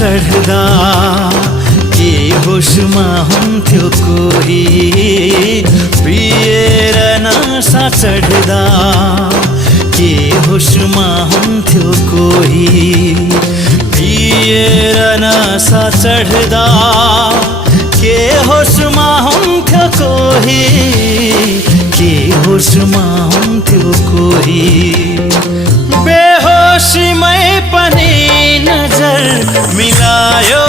चढ्दा के होसमा हुन्थ्यो कोही पिएर नसा चढ्दा के होसमा हुन्थ्यो कोही पिएर नसा चढ्दा के होसमा हुन्थ्यो कोही के होसमा हुन्थ्यो कोही बेहोसीमै पनि नजर मिलायो